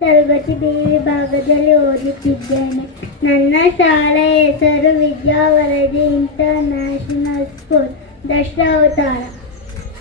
ತರಗತಿ ಬಿ ವಿಭಾಗದಲ್ಲಿ ಓದುತ್ತಿದ್ದೇನೆ. ನನ್ನ ಶಾಲೆಯ ಹೆಸರು ವಿದ್ಯಾವರದಿ ಇಂಟರ್ನ್ಯಾಷನಲ್ ಸ್ಕೂಲ್. ದಶಾವತಾರ.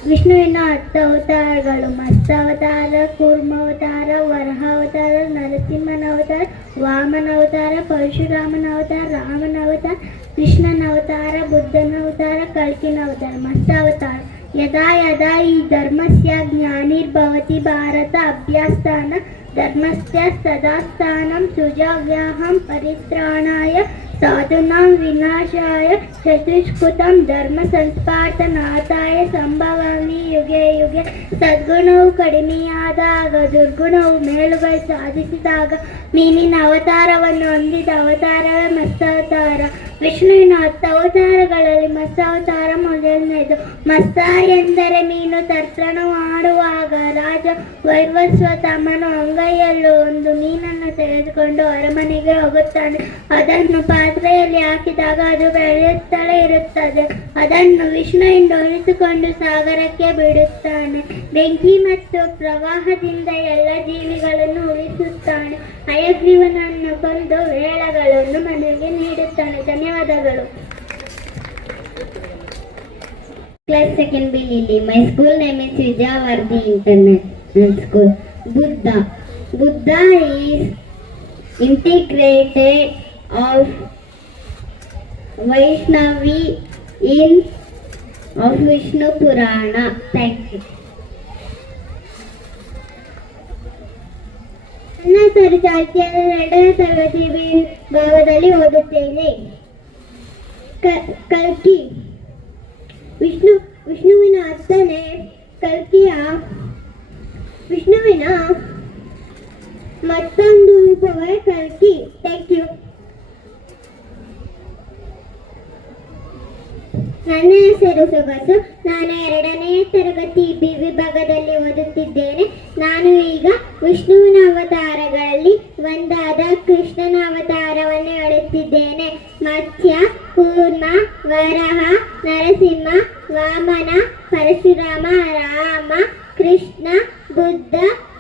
ವಿಷ್ಣುವಿನ 10 ಅವತಾರಗಳು: ಮತ್ಸ್ಯಾವತಾರ, ಕೂರ್ಮಾವತಾರ, ವರಾಹಾವತಾರ, ನರಸಿಂಹನ ಅವತಾರ, ವಾಮನ ಅವತಾರ, ಪರಶುರಾಮನ ಅವತಾರ, ರಾಮನ ಅವತಾರ, ಕೃಷ್ಣನ ಅವತಾರ, ಬುದ್ಧನ ಅವತಾರ, ಕಲ್ಕಿನ ಅವತಾರ. ಮತ್ಸ್ಯಾವತಾರ. ಯದಾ ಯದಾ ಈ ಧರ್ಮಸ್ಯ ಜ್ಞಾನಿರ್ಭವತಿ ಭಾರತ ಅಭ್ಯಾಸ್ಥಾನ ಧರ್ಮಸ್ಯ ಸದಾಸ್ಥಾನಂ ಸುಜಾವ್ಯಾಹಂ ಪರಿತ್ರಾಣಾಯ ಸಾಧುನಾಂ ವಿನಾಶಾಯ ಚತುಷ್ಕೃತಂ ಧರ್ಮ ಸಂಸ್ಥಾಪನಾರ್ಥಾಯ ಸಂಭವಾಮಿ ಯುಗೆ ಯುಗೆ. ಸದ್ಗುಣವು ಕಡಿಮೆಯಾದಾಗ ದುರ್ಗುಣವು ಮೇಲುಗೈ ಸಾಧಿಸಿದಾಗ ಮೀನಿನ ಅವತಾರವನ್ನು ಹೊಂದಿದ ಅವತಾರವೇ ಮತ್ಸ್ಯಾವತಾರ. ವಿಷ್ಣುವಿನ 10 ಅವತಾರಗಳಲ್ಲಿ ಮತ್ಸ್ಯಾವತಾರ ಮೊದಲನೆಯದು. ಮತ್ಸ್ಯ ಎಂದರೆ ಮೀನು. ತರ್ಪಣ ಮಾಡುವಾಗ ರಾಜ ವೈವಸ್ವತಮನು ಅಂಗೈಯಲ್ಲೂ ಒಂದು ಮೀನನ್ನು ತೆಗೆದುಕೊಂಡು ಅರಮನೆಗೆ ಹೋಗುತ್ತಾನೆ. ಅದನ್ನು ಪಾತ್ರೆಯಲ್ಲಿ ಹಾಕಿದಾಗ ಅದು ಬೆಳೆಯುತ್ತಲೇ ಇರುತ್ತದೆ. ಅದನ್ನು ವಿಷ್ಣುವಿಂದ ಉಳಿಸಿಕೊಂಡು ಸಾಗರಕ್ಕೆ ಬಿಡುತ್ತಾನೆ. ಬೆಂಕಿ ಮತ್ತು ಪ್ರವಾಹದಿಂದ ಎಲ್ಲ ಜೀವಿಗಳನ್ನು ಉಳಿಸುತ್ತಾನೆ. ಹಯಗ್ರೀವನನ್ನು ಕೊಂದು ವೇಳಗಳನ್ನು ಮನೆಗೆ ನೀಡುತ್ತಾನೆ. ಧನ್ಯವಾದಗಳು. Class 2nd B Lily. My school name is Vijayavardi International School. Buddha is integrated of Vaishnavi in of Vishnu Purana. Thank you. ನನ್ನ ಹೆಸರು ಚಾಲ್ತಿಯ 2ನೇ ತರಗತಿ ವಿಭಾಗದಲ್ಲಿ ಓದುತ್ತೇನೆ. ಕಲ್ಕಿ. ವಿಷ್ಣುವಿನ 10ನೇ ಕಲ್ಕಿಯ ವಿಷ್ಣುವಿನ ಮತ್ತೊಂದು ರೂಪವೇ ಕಲ್ಕಿ. Thank you. ನನ್ನ ಹೆಸರು ಸೊಗಸು. ನಾನು 2ನೇ ತರಗತಿ ಬಿ ವಿಭಾಗದಲ್ಲಿ ಓದುತ್ತಿದ್ದೇನೆ. ನಾನು ಈಗ ವಿಷ್ಣುವಿನ ಅವತಾರಗಳಲ್ಲಿ ಒಂದಾದ ಕೃಷ್ಣನ ಅವತಾರವನ್ನು ಹೇಳುತ್ತಿದ್ದೇನೆ. ಮತ್ಸ್ಯ, ಕೂರ್ಮ, ವರಾಹ, ನರಸಿಂಹ, ವಾಮನ, ಪರಶುರಾಮ, ರಾಮ, ಕೃಷ್ಣ, ಬುದ್ಧ,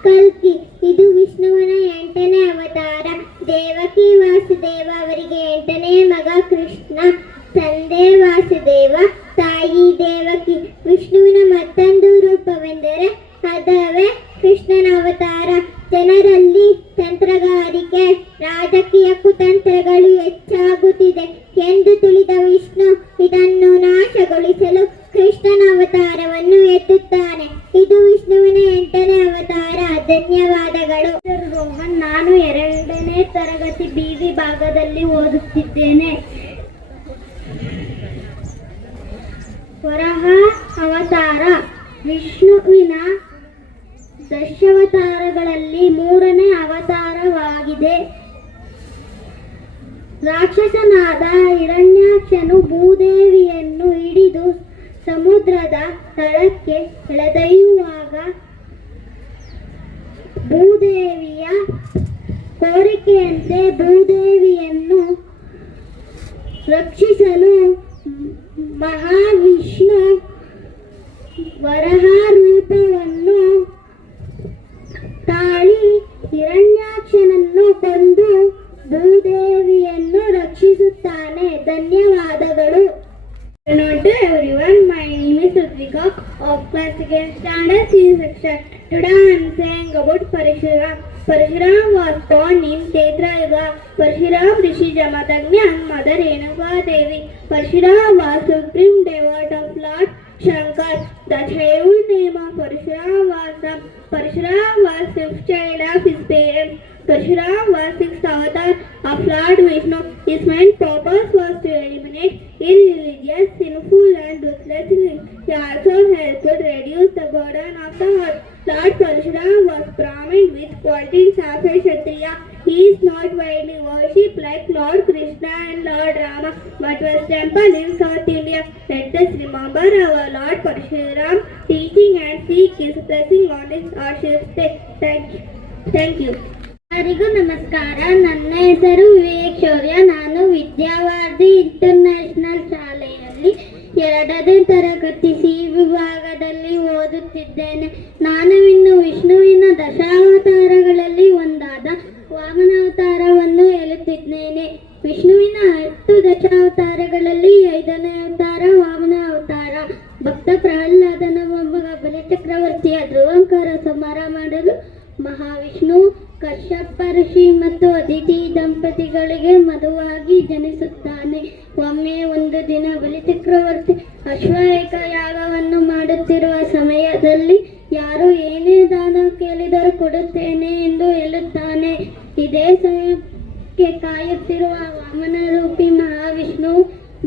ಕಲ್ಕಿ. ಇದು ವಿಷ್ಣುವಿನ 8ನೇ ಅವತಾರ. ದೇವಕಿ ವಾಸುದೇವ ಅವರಿಗೆ 8ನೇ ಮಗ ಕೃಷ್ಣ. ತಂದೆ ವಾಸುದೇವ, ತಾಯಿ ದೇವಕಿ. ವಿಷ್ಣುವಿನ ಮತ್ತೊಂದು ರೂಪವೆಂದರೆ ಅದುವೇ ಕೃಷ್ಣನ ಅವತಾರ. ಜನರಲ್ಲಿ ತಂತ್ರಗಾರಿಕೆ, ರಾಜಕೀಯ ಕುತಂತ್ರಗಳು ಹೆಚ್ಚಾಗುತ್ತಿದೆ ಎಂದು ತಿಳಿದ ವಿಷ್ಣು ಇದನ್ನು ನಾಶಗೊಳಿಸಲು ಕೃಷ್ಣನ ಅವತಾರವನ್ನು ಎತ್ತುತ್ತಾನೆ. ಇದು ವಿಷ್ಣುವಿನ 8ನೇ ಅವತಾರ. ಧನ್ಯವಾದಗಳು. ರೋಹನ್. ನಾನು 2ನೇ ತರಗತಿ ಬಿ ವಿಭಾಗದಲ್ಲಿ ಓದುತ್ತಿದ್ದೇನೆ. ವರಾಹ ಅವತಾರ ವಿಷ್ಣುವಿನ ದಶಾವತಾರಗಳಲ್ಲಿ 3ನೇ ಅವತಾರವಾಗಿದೆ. ರಾಕ್ಷಸನಾದ ಹಿರಣ್ಯಾಕ್ಷನು ಭೂದೇವಿಯನ್ನು ಹಿಡಿದು ಸಮುದ್ರದ ತಳಕ್ಕೆ ಎಳೆದೊಯ್ಯುವಾಗ ಭೂದೇವಿಯ ಕೋರಿಕೆಯಂತೆ ಭೂದೇವಿಯನ್ನು ರಕ್ಷಿಸಲು ಮಹಾವಿಷ್ಣು ವರಾಹ ರೂಪವನ್ನು ತಾಳಿ ಹಿರಣ್ಯಾಕ್ಷನನ್ನು ಕೊಂದು ಭೂದೇವಿಯನ್ನು ರಕ್ಷಿಸುತ್ತಾನೆ. ಧನ್ಯವಾದಗಳು. Hello to everyone. My name is Rutvika of class 2nd standard C section. Today I am saying about Parashuram. Parashuram was born in Tetra Yuga. Parashuram Rishi Jamatagnya and Mother Renuka Devi. Parashuram was supreme devotee of Lord Shankar. The childhood name of Parashuram was Ram. Parashuram was 5th child of his parents. Parashuram was 6th avatar of Lord Vishnu. His main purpose was to eliminate irreligious, sinful and ruthless living. He also helped reduce the burden of the earth. Lord Parashuram was Brahmin with qualities of a Kshatriya. He is not widely worshipped like Lord Krishna and Lord Rama, but was temple in South India. Let us remember our Lord Parashuram teaching and seek his blessing on his auspicious day. Thank you. ಎಲ್ಲರಿಗೂ ನಮಸ್ಕಾರ. ನನ್ನ ಹೆಸರು ವಿವೇಕ್ ಶೌರ್ಯ. ನಾನು ವಿದ್ಯಾವಾರ್ಧಿ international ಶಾಲೆಯಲ್ಲಿ 2ನೇ ತರಗತಿ C ವಿಭಾಗದಲ್ಲಿ ಓದುತ್ತಿದ್ದೇನೆ. ನಾನು ಇನ್ನು ವಿಷ್ಣುವಿನ ದಶಾವತಾರಗಳಲ್ಲಿ ಒಂದಾದ ವಿಷ್ಣು ಕಶ್ಯಪ ಋಷಿ ಮತ್ತು ಅದಿತಿ ದಂಪತಿಗಳಿಗೆ ಮದುವಾಗಿ ಜನಿಸುತ್ತಾನೆ. ಒಮ್ಮೆ ಒಂದು ದಿನ ಬಲಿಚಕ್ರವರ್ತಿ ಅಶ್ವಮೇಧ ಯಾಗವನ್ನು ಮಾಡುತ್ತಿರುವ ಸಮಯದಲ್ಲಿ ಯಾರು ಏನೇ ದಾನ ಕೇಳಿದರೂ ಕೊಡುತ್ತೇನೆ ಎಂದು ಹೇಳುತ್ತಾನೆ. ಇದೇ ಸಮಯಕ್ಕೆ ಕಾಯುತ್ತಿರುವ ವಾಮನ ರೂಪಿ ಮಹಾವಿಷ್ಣು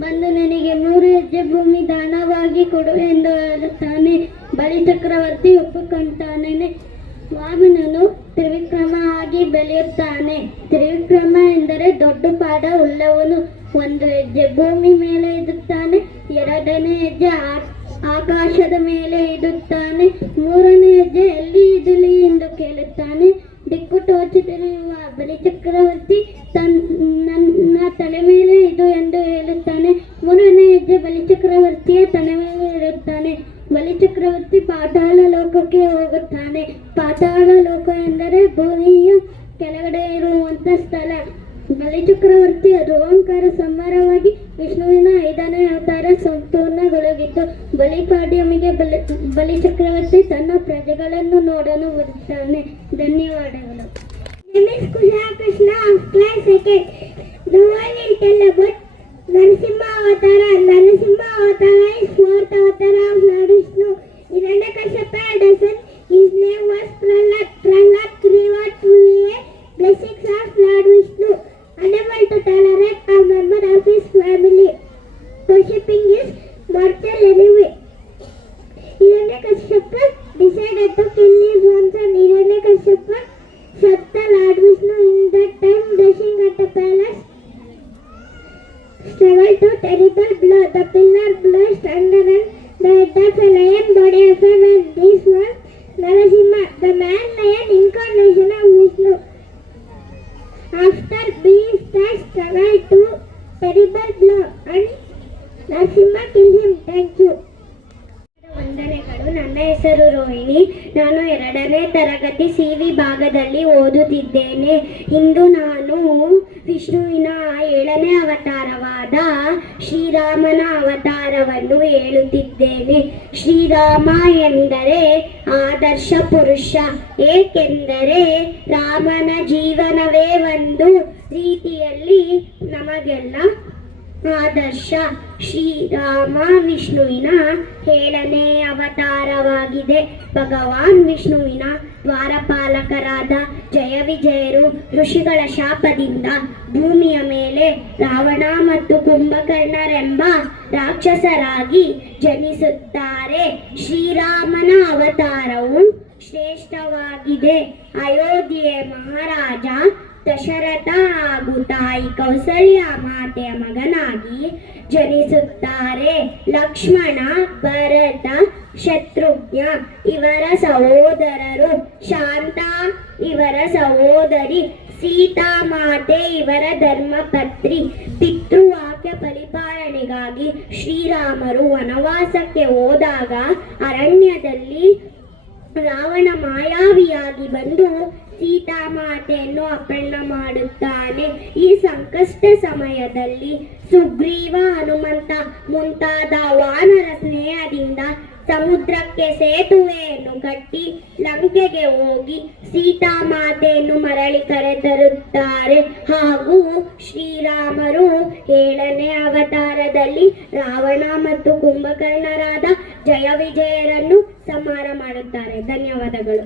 ಬಂದು ನನಗೆ 3 ಹೆಜ್ಜೆ ಭೂಮಿ ದಾನವಾಗಿ ಕೊಡು ಎಂದು ಹೇಳುತ್ತಾನೆ. ಬಲಿಚಕ್ರವರ್ತಿ ಒಪ್ಪಿಕೊಂತಾನೆ. ವಾಮನನು ತ್ರಿವಿಕ್ರಮ ಆಗಿ ಬೆಳೆಯುತ್ತಾನೆ. ತ್ರಿವಿಕ್ರಮ ಎಂದರೆ ದೊಡ್ಡ ಪಾದ ಉಳ್ಳವನು. 1 ಹೆಜ್ಜೆ ಭೂಮಿ ಮೇಲೆ ಇಡುತ್ತಾನೆ, 2ನೇ ಹೆಜ್ಜೆ ಆಕಾಶದ ಮೇಲೆ ಇಡುತ್ತಾನೆ, 3ನೇ ಹೆಜ್ಜೆ ಎಲ್ಲಿ ಇಡಲಿ ಎಂದು ಕೇಳುತ್ತಾನೆ. ದಿಕ್ಕು ತೋಚುತ್ತಿರುವ ಬಲಿಚಕ್ರವರ್ತಿ ನನ್ನ ತಲೆ ಮೇಲೆ ಇದು ಎಂದು ಹೇಳುತ್ತಾನೆ. 3ನೇ ಹೆಜ್ಜೆ ಬಲಿಚಕ್ರವರ್ತಿಯ ತಲೆ ಮೇಲೆ ಇರುತ್ತಾನೆ. ಬಲಿಚಕ್ರವರ್ತಿ ಪಾತಾಳ ಲೋಕಕ್ಕೆ ಹೋಗುತ್ತಾನೆ. ಪಾತಾಳ ಲೋಕ ಎಂದರೆ ಭೂಮಿಯ ಕೆಳಗಡೆ ಇರುವಂತ ಸ್ಥಳ. ಬಲಿಚಕ್ರವರ್ತಿ ರೋಂಕಾರ ಸಂಹಾರವಾಗಿ ವಿಷ್ಣುವಿನ 5ನೇ ಅವತಾರ ಸಂಪೂರ್ಣಗೊಳಗಿತ್ತು. ಬಲಿಪಾಡ್ಯಮಿಗೆ ಬಲಿಚಕ್ರವರ್ತಿ ತನ್ನ ಪ್ರಜೆಗಳನ್ನು ನೋಡಲು ಬರುತ್ತಾನೆ. ಧನ್ಯವಾದಗಳು. Krishna class second. The world will tell about Narasimha Avatara. Narasimha Avatara is 4th avatar of Lord Vishnu. Hiranyakashipu had a son. His name was Prahlad. Prahlad grew up to be a blessings of Lord Vishnu. Unable to tolerate a member of his family worshipping his mortal enemy, Hiranyakashipu decided to kill his own son. Hiranyakashipu shot the Lord Vishnu. In that time, dashing at the palace, struggled to terrible blow. The pillar burst under and the head of a lion body of a man. This was Narasimha, the man lion incarnation of Vishnu. After being struggled to terrible blow and Narasimha killed him. Thank you. ವಂದನೆಗಳು. ನನ್ನ ಹೆಸರು ರೋಹಿಣಿ. ನಾನು 2ನೇ ತರಗತಿ CV ಭಾಗದಲ್ಲಿ ಓದುತ್ತಿದ್ದೇನೆ. ಇಂದು ನಾನು ವಿಷ್ಣುವಿನ 7ನೇ ಅವತಾರವಾದ ಶ್ರೀರಾಮನ ಅವತಾರವನ್ನು ಹೇಳುತ್ತಿದ್ದೇನೆ. ಶ್ರೀರಾಮ ಎಂದರೆ ಆದರ್ಶ ಪುರುಷ. ಏಕೆಂದರೆ ರಾಮನ ಜೀವನವೇ ಒಂದು ರೀತಿಯಲ್ಲಿ ನಮಗೆಲ್ಲ ಆದರ್ಶ. ಶ್ರೀರಾಮ ವಿಷ್ಣುವಿನ 7ನೇ ಅವತಾರವಾಗಿದೆ. ಭಗವಾನ್ ವಿಷ್ಣುವಿನ ದ್ವಾರಪಾಲಕರಾದ ಜಯ ವಿಜಯರು ಋಷಿಗಳ ಶಾಪದಿಂದ ಭೂಮಿಯ ಮೇಲೆ ರಾವಣ ಮತ್ತು ಕುಂಭಕರ್ಣರೆಂಬ ರಾಕ್ಷಸರಾಗಿ ಜನಿಸುತ್ತಾರೆ. ಶ್ರೀರಾಮನ ಅವತಾರವು ಶ್ರೇಷ್ಠವಾಗಿದೆ. ಅಯೋಧ್ಯೆಯ ಮಹಾರಾಜ ದಶರಥ ಹಾಗೂ ತಾಯಿ ಕೌಸಲ್ಯ ಮಾತೆಯ ಮಗನಾಗಿ ಜನಿಸುತ್ತಾರೆ. ಲಕ್ಷ್ಮಣ, ಭರತ, ಶತ್ರುಘ್ನ ಇವರ ಸಹೋದರರು. ಶಾಂತ ಇವರ ಸಹೋದರಿ. ಸೀತಾ ಮಾತೆ ಇವರ ಧರ್ಮಪತ್ನಿ. ಪಿತೃವಾಕ್ಯ ಪರಿಪಾಲನೆಗಾಗಿ ಶ್ರೀರಾಮರು ವನವಾಸಕ್ಕೆ ಹೋದಾಗ ಅರಣ್ಯದಲ್ಲಿ ರಾವಣ ಮಾಯಾವಿಯಾಗಿ ಬಂದು ಸೀತಾಮಾತೆಯನ್ನು ಅಪಹರಣ ಮಾಡುತ್ತಾನೆ. ಈ ಸಂಕಷ್ಟ ಸಮಯದಲ್ಲಿ ಸುಗ್ರೀವ, ಹನುಮಂತ ಮುಂತಾದ ವಾನರ ಸ್ನೇಹದಿಂದ ಸಮುದ್ರಕ್ಕೆ ಸೇತುವೆಯನ್ನು ಕಟ್ಟಿ ಲಂಕೆಗೆ ಹೋಗಿ ಸೀತಾಮಾತೆಯನ್ನು ಮರಳಿ ಕರೆತರುತ್ತಾರೆ. ಹಾಗೂ ಶ್ರೀರಾಮರು 7ನೇ ಅವತಾರದಲ್ಲಿ ರಾವಣ ಮತ್ತು ಕುಂಭಕರ್ಣರಾದ ಜಯ ವಿಜಯರನ್ನು ಸಂಹಾರ ಮಾಡುತ್ತಾರೆ. ಧನ್ಯವಾದಗಳು.